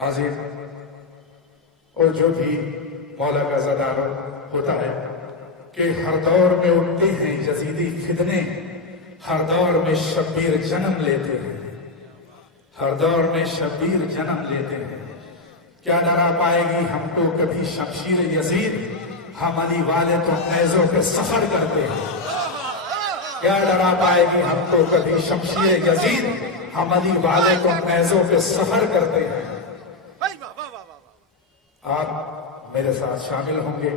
حاضر اور جو بھی مولا کا زدار ہوتا ہے کہ ہر دور میں اٹھتے ہیں یزیدی فتنے، ہر دور میں شبیر جنم لیتے ہیں، ہر دور میں شبیر جنم لیتے ہیں۔ کیا ڈرا پائے گی ہم کو کبھی شمشیر یزید، ہم علی والے تو نیزوں پہ سفر کرتے ہیں۔ کیا ڈرا پائے گی ہم کو کبھی شمشیر یزید، ہم علی والے کو نیزوں پہ سفر کرتے ہیں۔ آپ میرے ساتھ شامل ہوں گے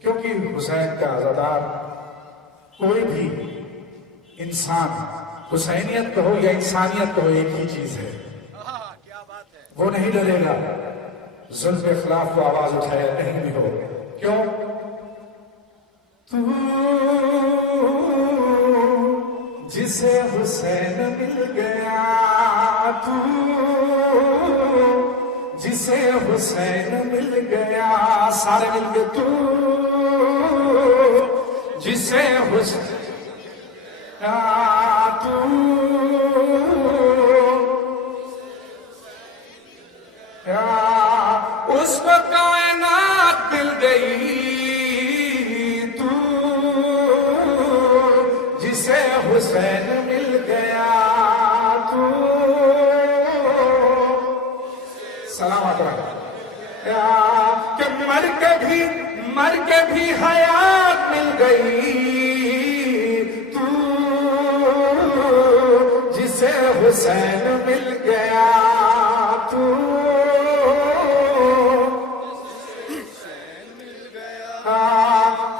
کیونکہ حسین کا عزادار کوئی بھی انسان، حسینیت کہو یا انسانیت کہو، ایک ہی چیز ہے، وہ نہیں ڈرے گا ظلم کے خلاف وہ آواز اٹھائے کہیں بھی ہو۔ کیوں؟ تو جسے حسین مل گیا، تو جسے حسین مل گیا، سارے مل کے تو جسے حسین تو اس کو کائنات مل گئی، تو جسے حسین مل گیا، تو سلامت رہا کہ مر کے بھی حیات مل گئی، تو جسے حسین مل گیا، تو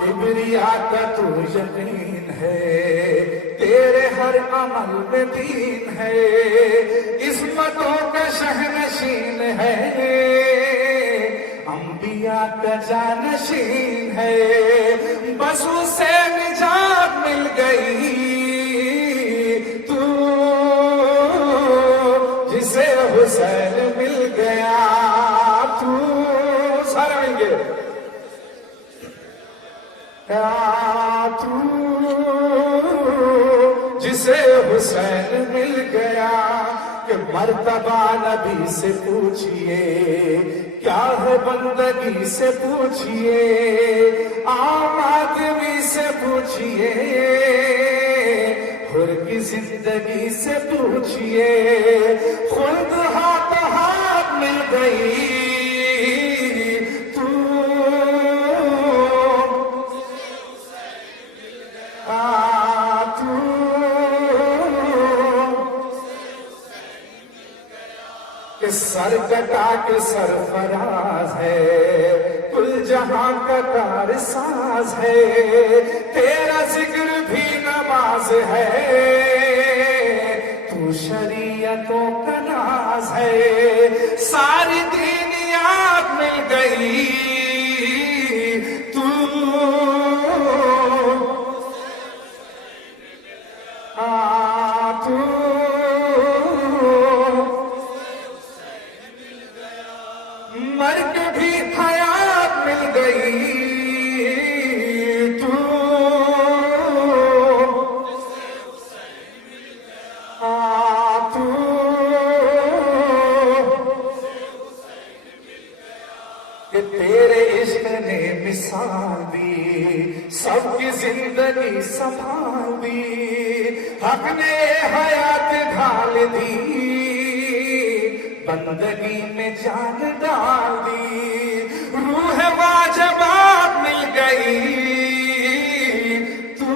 کبریا کا تو یقین ہے، تیرے ہر عمل میں دین ہے، عصمتوں کا شہنشین ہے، انبیاء کا جانشین ہے، بس اسے نجات مل گئی، تو جسے حسین مل گیا، تو سارے مل گئے، تو جسے حسین مل گیا کہ مرتبہ نبی سے پوچھئے، کیا ہے بندگی سے پوچھئے، عام آدمی سے پوچھئے، حر کی زندگی سے پوچھئے، خلد ہاتھ ہاتھ مل گئی، سر کٹا کے سرفراز ہے، کل جہاں کا کار ساز ہے، تیرا ذکر بھی نماز ہے، تو شریعتوں کا ناز ہے، ساری دینیات مل گئی، تو مر کے بھی حیات مل گئی، تو کہ تیرے عشق نے مثال دی، سب کی زندگی سنبھال دی، حق نے حیات ڈھال دی، بندگی میں جان ڈال دی، روح واجبات مل گئی، تو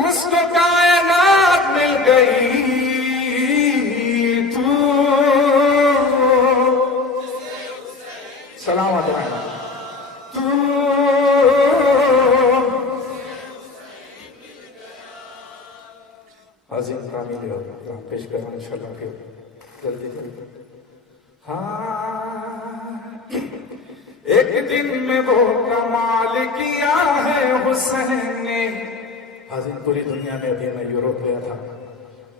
اس کو کائنات مل گئی، سلامت رہنا، تو عظیم کامل ہے، پیش کرنا انشاءاللہ کہ جلدی کریں۔ ہاں ایک دن میں وہ کمال کیا ہے حسین نے، حاضر پوری دنیا میں ابھی میں یوروپ گیا تھا،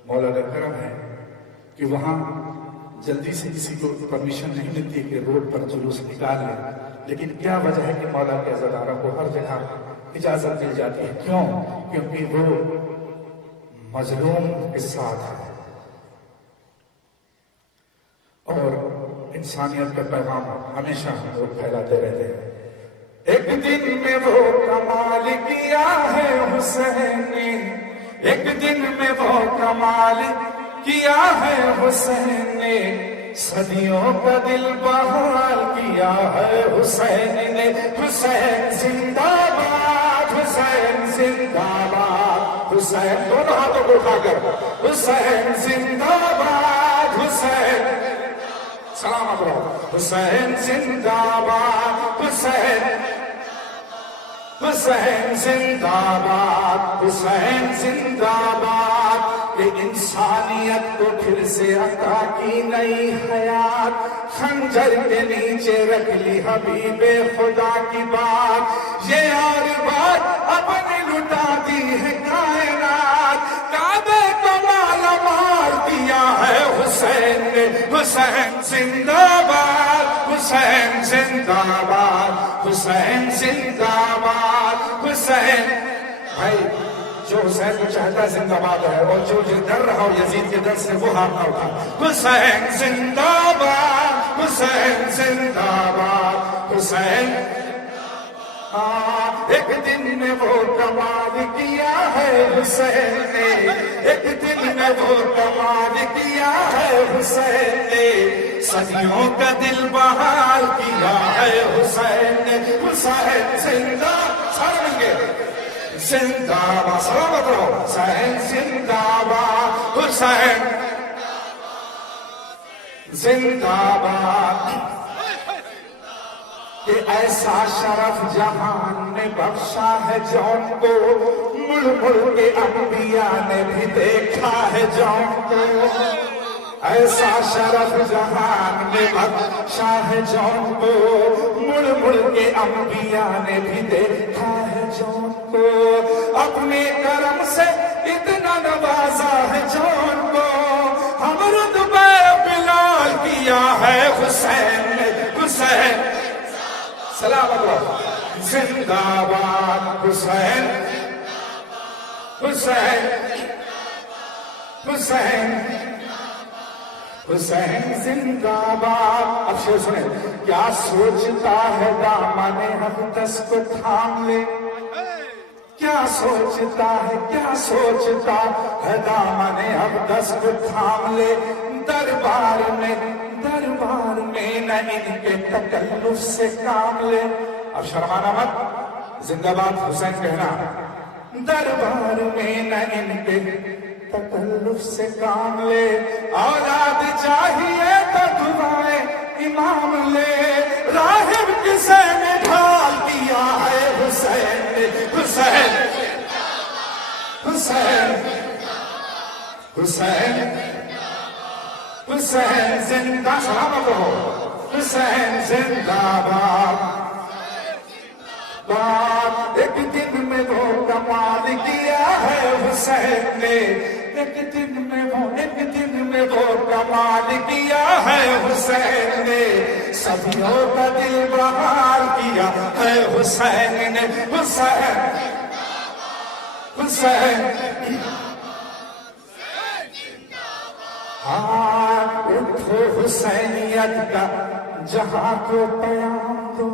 مولا کا کرم ہے کہ وہاں جلدی سے کسی کو پرمیشن نہیں ملتی کہ روڈ پر جلوس نکال لیں، لیکن کیا وجہ ہے کہ مولا کے عزاداروں کو ہر جگہ اجازت مل جاتی ہے؟ کیوں؟ کیونکہ وہ مظلوم کے ساتھ ہے اور انسانیت کا پیغام ہمیشہ ہم لوگ پھیلاتے رہتے ہیں۔ ایک دن میں وہ کمال کیا ہے حسین نے، ایک دن میں وہ کمال کیا ہے حسین نے، صدیوں کا دل بحال کیا ہے حسین نے۔ حسین زندہ باد، حسین زندہ باد، حسین دونوں ہاتھوں کو اٹھا کر حسین زندہ باد، حسین سلامت رہو، حسین زندہ باد، حسین حسین زندہ باد، حسین زندہ باد۔ کہ انسانیت کو پھر سے عطا کی نئی حیات، خنجر کے نیچے رکھ لی حبیب خدا کی بات، یہ اور بات اپنی لٹا دی ہے کائنات، کعبے کو مالا مار دیا ہے حسین نے۔ حسین زندہ باد، حسین زندہ باد، حسین زندہ باد، حسین۔ بھائی جو حسین کو چاہتا ہے زندہ باد ہے، اور جو ڈر رہا ہو یزید کے در سے وہ ہاتھ نہ اٹھا۔ حسین زندہ باد، حسین زندہ باد، حسین۔ ایک دن میں وہ کمال کیا ہے حسین نے، ایک دن میں وہ کمال کیا ہے حسین نے، صدیوں کا دل بحال کیا ہے حسین نے۔ حسین زندہ، سارے مل کے زندہ باد، سلامت رہو، حسین زندہ باد، حسین زندہ باد۔ کہ ایسا شرف جہان نے بخشا ہے جون کو، مڑ مڑ کے انبیاء نے بھی دیکھا ہے جون کو، ایسا شرف جہان نے بخشا ہے جون کو، مڑ مڑ کے انبیاء نے بھی دیکھا ہے جون کو، اپنے کرم سے اتنا نوازا ہے جون کو، ہم رتبہ بلال کیا ہے حسین نے۔ حسین سلام اللہ، زندہ باد، حسین حسین حسین حسین زندہ باد۔ اب شعر سنیں۔ کیا سوچتا ہے دامن اقدس کو تھام لے، کیا سوچتا ہے، کیا سوچتا ہے دامن اقدس کو تھام لے، دربار میں نہ ان کے تکلف سے کام لے۔ اب شرمانا مت، زندہ باد حسین کہنا، دربار میں نہ ان کے تکلف سے کام لے، اولاد چاہیے تو دعائیں امام لے، راہب کسے نے ڈھال دیا ہے حسین نے۔ حسین حسین حسین حسین زندہ، سلامت رہو، حسین زندہ باد۔ ایک دن میں وہ کمال کیا ہے حسین نے، ایک دن میں وہ کمال کیا ہے حسین نے، صدیوں کا دل بحال کیا ہے حسین نے۔ حسین حسین اٹھو حسینیت کا جہاں کو پیام دو۔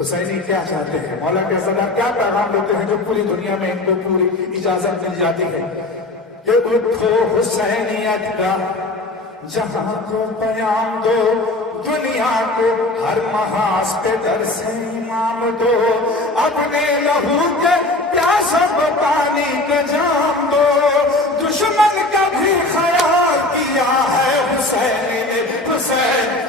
حسینی کیا چاہتے ہیں؟ مولا کے عزادار کیا پیغام دیتے ہیں جو پوری دنیا میں ان کو پوری اجازت مل جاتی ہے کہ اٹھو حسینیت کا جہاں کو پیام دو، دنیا کو ہر محاذ پہ در سے امام دو، اپنے لہو کے پیاسوں کو پانی کے جام دو، دشمن کا بھی خیال کیا ہے حسین نے۔ حسین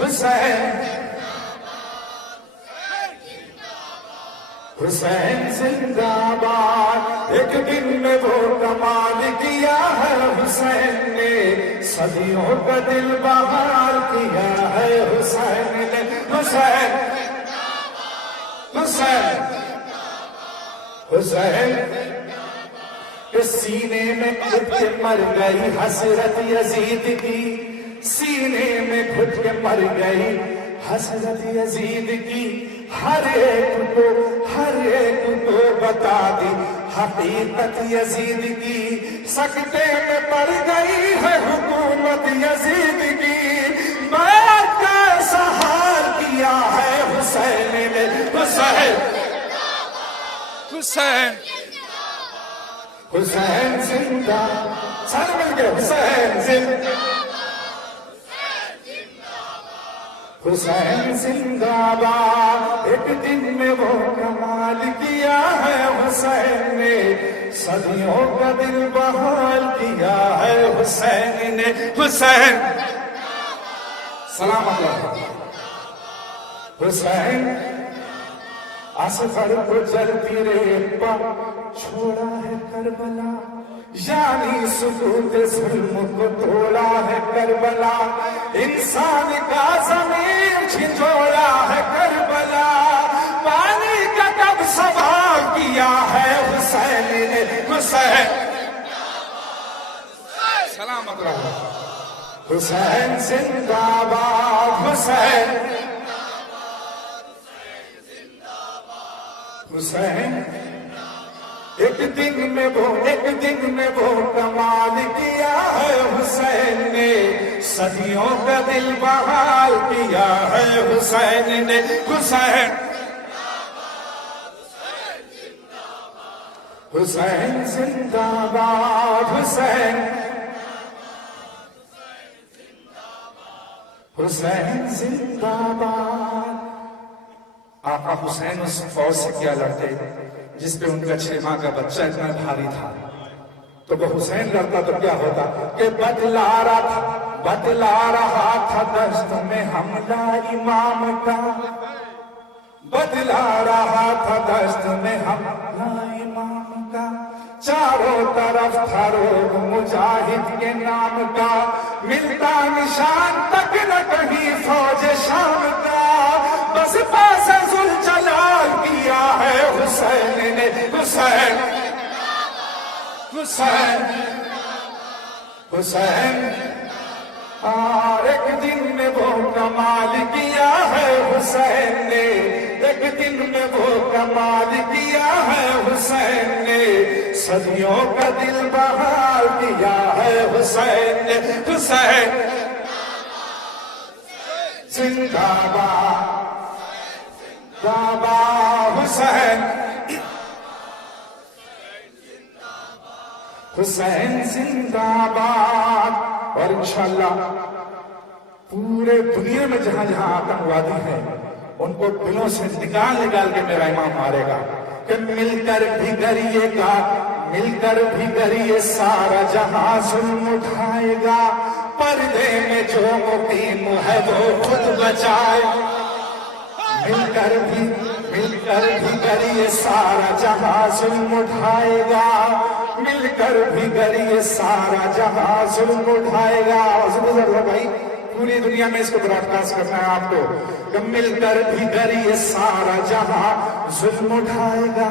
حسین حسین زندہ باد۔ ایک دن میں وہ کمال کیا ہے حسین نے، صدیوں کا دل بحال کیا ہے حسین نے۔ حسین حسین حسین کے سینے میں گھٹ کے مر گئی حسرت یزید کی، سینے میں گھٹ کے مر گئی حسرت یزید کی، ہر ایک کو بتا دی حقیقت یزید کی، سکتے میں پڑ گئی ہے حکومت یزید کی، بیعت کا اظہار کیا ہے حسین نے، حسین حسین حسین زندہ، سارے مل کے حسین زندہ، حسین زندہ باد، ایک دن میں وہ کمال کیا ہے حسین نے، صدیوں کا دل بحال کیا ہے حسین نے، حسین سلام اللہ، حسین اصغر کو جلتی ریت پر چھوڑا ہے کربلا، یعنی سکوت ظلم کو توڑا ہے کربلا، انسان کا ضمیر جھنجھوڑا ہے کربلا، پانی کا کب سوال کیا ہے حسین نے، حسین سلامت رہو، حسین زندہ باد، حسین حسین ایک دن میں وہ کمال کیا ہے حسین نے، صدیوں کا دل بحال کیا ہے حسین نے، حسین حسین زندہ باد، حسین حسین زندہ باد۔ آقا حسین اس فوج سے کیا لڑتے جس پہ ان کا 6 ماہ کا بچہ اتنا بھاری تھا، تو وہ حسین لڑتا تو کیا ہوتا کہ بتلا رہا تھا دست میں حملہ امام کا، بتلا رہا تھا دست میں حملہ امام کا، چاروں طرف تھا روگ مجاہد کے نام کا، ملتا نشان تک نہ کہیں فوج شام کا، بس پاس ذوالجلال کیا ہے حسین نے، حسین حسین حسین ایک دن میں وہ کمال کیا ہے حسین نے، ایک دن میں وہ کمال کیا ہے حسین نے، صدیوں کا دل بحال کیا ہے حسین نے، حسین زندہ باد بابا حسین، حسین زندہ باد۔ اور انشاءاللہ پورے دنیا میں جہاں جہاں آتنکوادی ہیں ان کو دلوں سے نکال کے میرا امام مارے گا کہ مل کر بھی گریے سارا جہاں ظلم اٹھائے گا، پردے میں جو مقیم ہے وہ خود بچائے، مل کر بھی گریے سارا جہاں ظلم اٹھائے گا، مل کر بھی گریے سارا جہاں ظلم اٹھائے گا۔ بھائی پوری دنیا میں اس کو براڈ کاسٹ کرنا ہے آپ کو کہ مل کر بھی گریے سارا جہاں ظلم اٹھائے گا،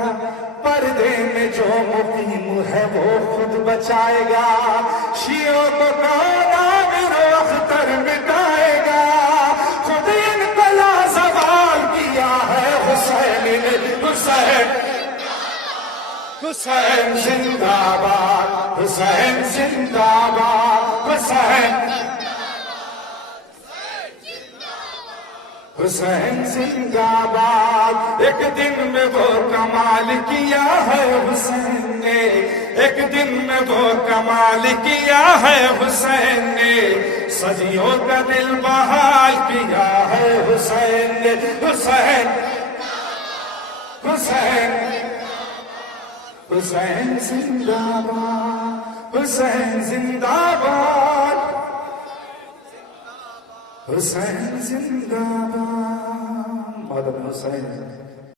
پردے میں جو مقیم ہے وہ خود بچائے گا، شیعوں کو کون عامر و اختر مٹائے گا، خود انقلا زوال کیا ہے حسین نے، حسین حسین زندہ باد، حسین زندہ باد، حسین حسین زندہ باد۔ ایک دن میں وہ کمال کیا ہے حسین نے، ایک دن میں وہ کمال کیا ہے حسین نے، صدیوں کا دل بحال کیا ہے حسین نے، حسین حسین حسین زندہ باد، حسین زندہ باد، حسین زندہ باد، مولانا حسین